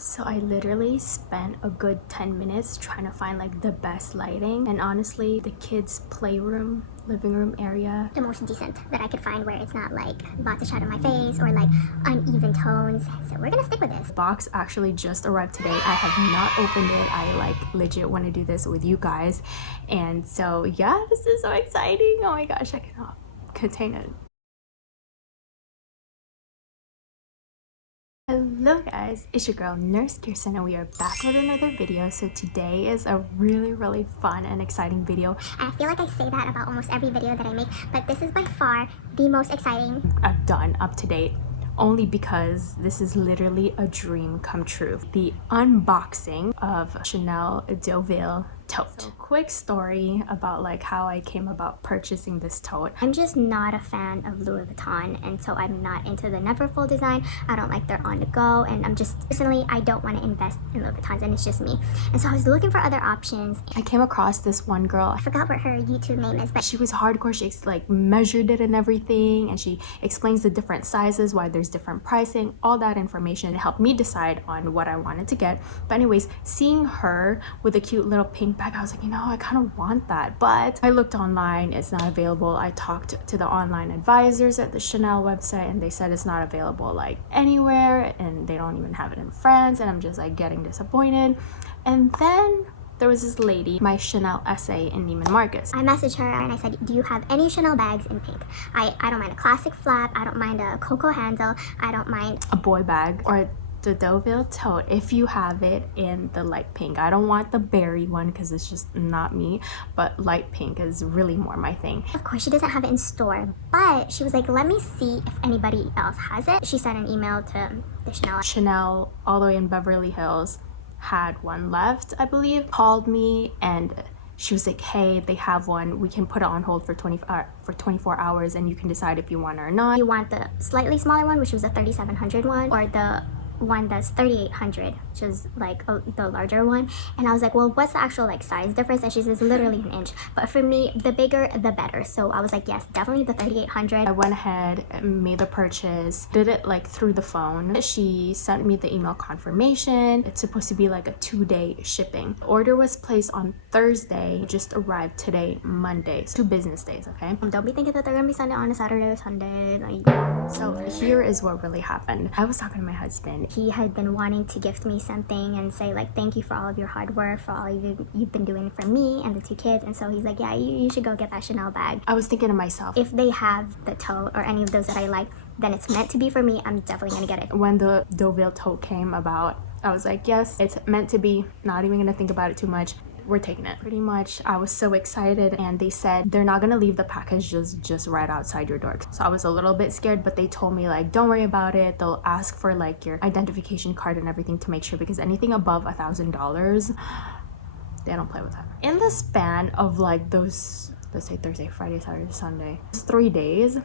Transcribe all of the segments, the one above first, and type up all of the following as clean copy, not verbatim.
So I literally spent a good 10 minutes trying to find like the best lighting, and honestly the kids playroom living room area, the most decent that I could find, where it's not like lots of shadow in my face or like uneven tones. So we're gonna stick with this. Box actually just arrived today. I have not opened it. I like legit want to do this with you guys, and so yeah, this is so exciting. Oh my gosh, I cannot contain it. Hello guys, it's your girl Nurse Kirsten, and we are back with another video. So today is a really fun and exciting video. And I feel like I say that about almost every video that I make, but this is by far the most exciting I've done up to date, only because this is literally a dream come true. The unboxing of Chanel Deauville Tote. So quick story about like how I came about purchasing this tote. I'm just not a fan of Louis Vuitton, and so I'm not into the Neverfull design. I don't like their on the go, and I'm just personally, I don't want to invest in Louis Vuittons, and it's just me. And so I was looking for other options. I came across this one girl. I forgot what her YouTube name is, but she was hardcore. She like measured it and everything, and she explains the different sizes, why there's different pricing, all that information. It helped me decide on what I wanted to get. But anyways, seeing her with a cute little pink bag, I was like, you know, I kind of want that. But I looked online, it's not available. I talked to the online advisors at the Chanel website, and they said it's not available like anywhere, and they don't even have it in France, and I'm just like getting disappointed. And then there was this lady, my Chanel essay in Neiman Marcus. I messaged her and I said, do you have any Chanel bags in pink? I don't mind a classic flap, I don't mind a cocoa handle, I don't mind a boy bag or the Deauville Tote if you have it in the light pink. I don't want the berry one because it's just not me, but light pink is really more my thing. Of course she doesn't have it in store, but she was like, let me see if anybody else has it. She sent an email to the Chanel all the way in Beverly Hills had one left, I believe. Called me and she was like, hey, they have one, we can put it on hold for 24 hours and you can decide if you want it or not. You want the slightly smaller one, which was a 3700 one, or the one that's 3800, which is like the larger one. And I was like, well, what's the actual like size difference? And she says literally an inch, but for me the bigger the better. So I was like, yes, definitely the 3800. I went ahead and made the purchase, did it like through the phone. She sent me the email confirmation. It's supposed to be like a 2-day shipping. The order was placed on Thursday, just arrived today, Monday. So 2 business days, okay? Don't be thinking that they're gonna be sending on a Saturday or Sunday. So here is what really happened. I was talking to my husband. He had been wanting to gift me something and say like, thank you for all of your hard work, for all you've been doing for me and the 2 kids. And so he's like, yeah, you should go get that Chanel bag. I was thinking to myself, if they have the tote or any of those that I like, then it's meant to be for me. I'm definitely gonna get it. When the Deauville Tote came about, I was like, yes, it's meant to be. Not even gonna think about it too much. We're taking it. Pretty much, I was so excited, and they said they're not gonna leave the package just right outside your door. So I was a little bit scared, but they told me like, don't worry about it. They'll ask for like your identification card and everything to make sure, because anything above $1,000, they don't play with that. In the span of like those, let's say Thursday, Friday, Saturday, Sunday, 3 days,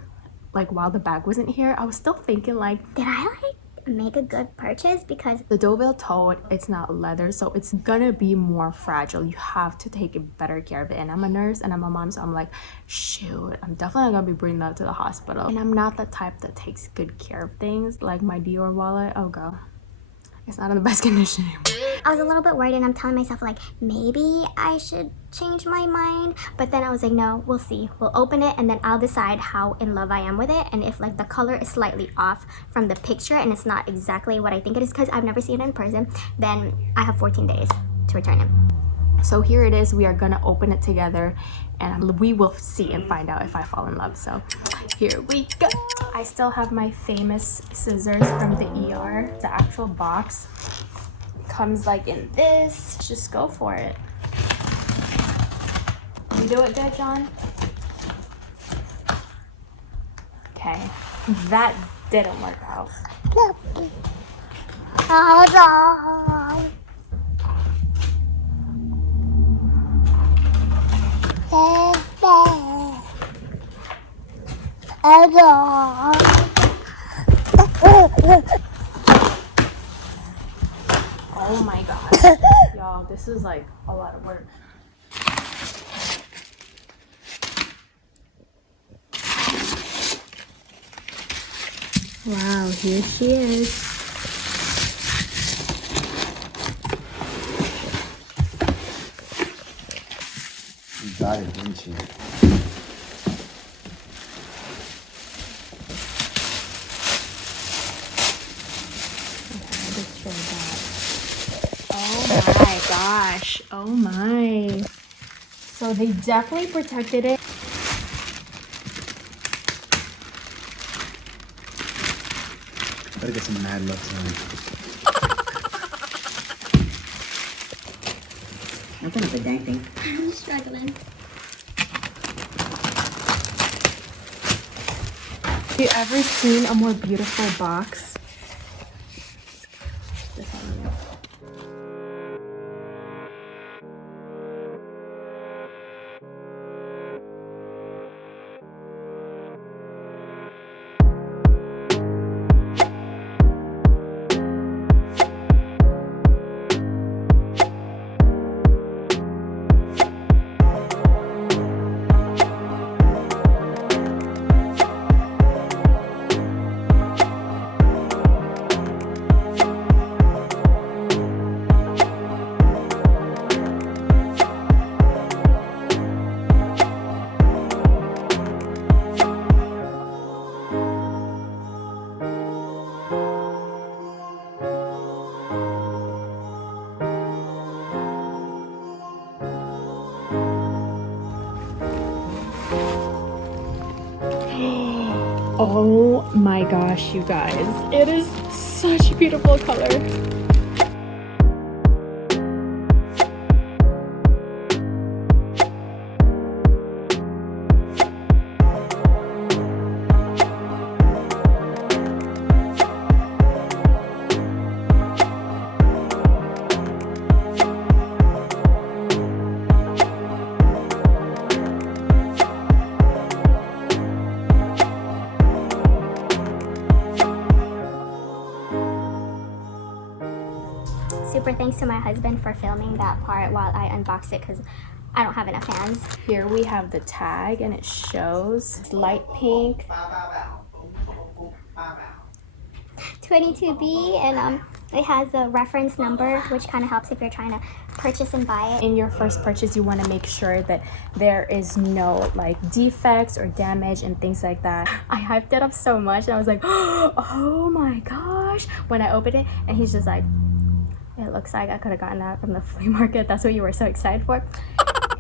like while the bag wasn't here, I was still thinking like, did I like make a good purchase? Because the Deauville Tote, it's not leather, so it's gonna be more fragile. You have to take better care of it. And I'm a nurse and I'm a mom, so I'm like, shoot, I'm definitely gonna be bringing that to the hospital. And I'm not the type that takes good care of things. Like my Dior wallet, oh girl, it's not in the best condition anymore. I was a little bit worried, and I'm telling myself like, maybe I should change my mind. But then I was like, no, we'll see. We'll open it and then I'll decide how in love I am with it. And if like the color is slightly off from the picture and it's not exactly what I think it is, because I've never seen it in person, then I have 14 days to return it. So here it is. We are gonna open it together and we will see and find out if I fall in love. So here we go. I still have my famous scissors from the ER. The actual box comes like in this. Just go for it. You do it good, John? Okay, that didn't work out. Hold on. Oh my god. Y'all, this is like a lot of work. Wow, here she is. excited, didn't she? Oh my gosh. Oh my. So they definitely protected it. Better get some mad love tonight. Open up a dang thing. I'm struggling. Have you ever seen a more beautiful box? This one. Oh my gosh, you guys. It is such a beautiful color. Super thanks to my husband for filming that part while I unboxed it because I don't have enough hands. Here we have the tag and it shows it's light pink. 22B, and it has a reference number which kind of helps if you're trying to purchase and buy it. In your first purchase, you want to make sure that there is no like defects or damage and things like that. I hyped it up so much and I was like, oh my gosh, when I opened it, and he's just like, it looks like I could have gotten that from the flea market. That's what you were so excited for.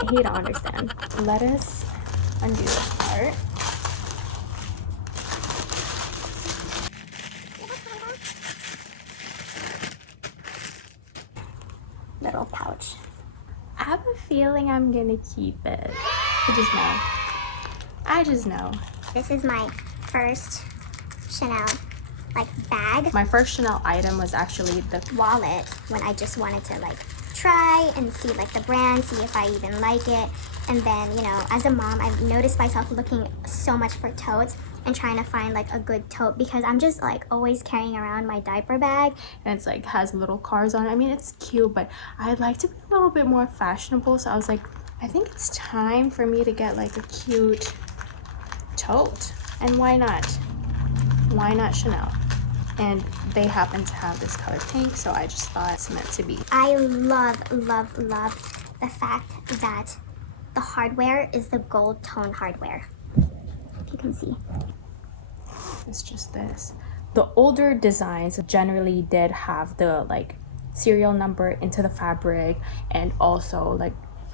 He don't understand. Let us undo this part. Little pouch. I have a feeling I'm gonna keep it. I just know. This is my first Chanel bag. My first Chanel item was actually the wallet when I just wanted to try and see the brand, see if I even like it. And then, you know, as a mom, I've noticed myself looking so much for totes and trying to find a good tote because I'm just always carrying around my diaper bag. And it's has little cars on it. I mean, it's cute, but I'd like to be a little bit more fashionable. So I was like, I think it's time for me to get a cute tote. And why not? Why not Chanel? And they happen to have this color pink, so I just thought it's meant to be. I love the fact that the hardware is the gold tone hardware. If you can see. It's just this. The older designs generally did have the serial number into the fabric and also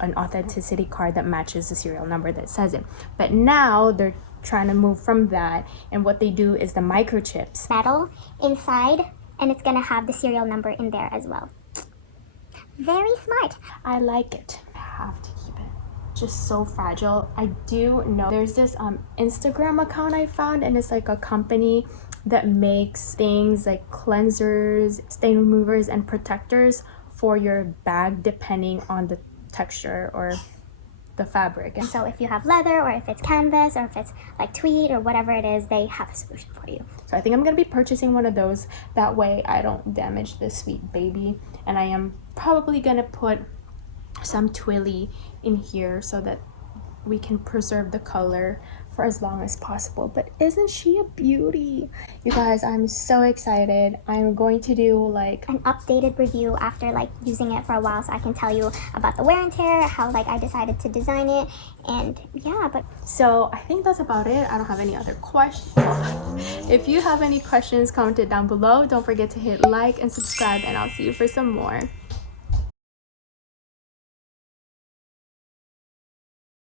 an authenticity card that matches the serial number that says it. But now they're trying to move from that, and what they do is the microchips. Metal inside, and it's gonna have the serial number in there as well. Very smart. I like it. I have to keep it. Just so fragile. I do know there's this Instagram account I found, and it's a company that makes things like cleansers, stain removers, and protectors for your bag depending on the texture or the fabric. And so if you have leather, or if it's canvas, or if it's tweed or whatever it is, they have a solution for you. So I think I'm gonna be purchasing one of those. That way I don't damage this sweet baby. And I am probably gonna put some twilly in here so that we can preserve the color for as long as possible. But isn't she a beauty? You guys, I'm so excited. I'm going to do like an updated review after like using it for a while, so I can tell you about the wear and tear, how like I decided to design it, and yeah. But so I think that's about it. I don't have any other questions. If you have any questions, comment it down below. Don't forget to hit like and subscribe, and I'll see you for some more.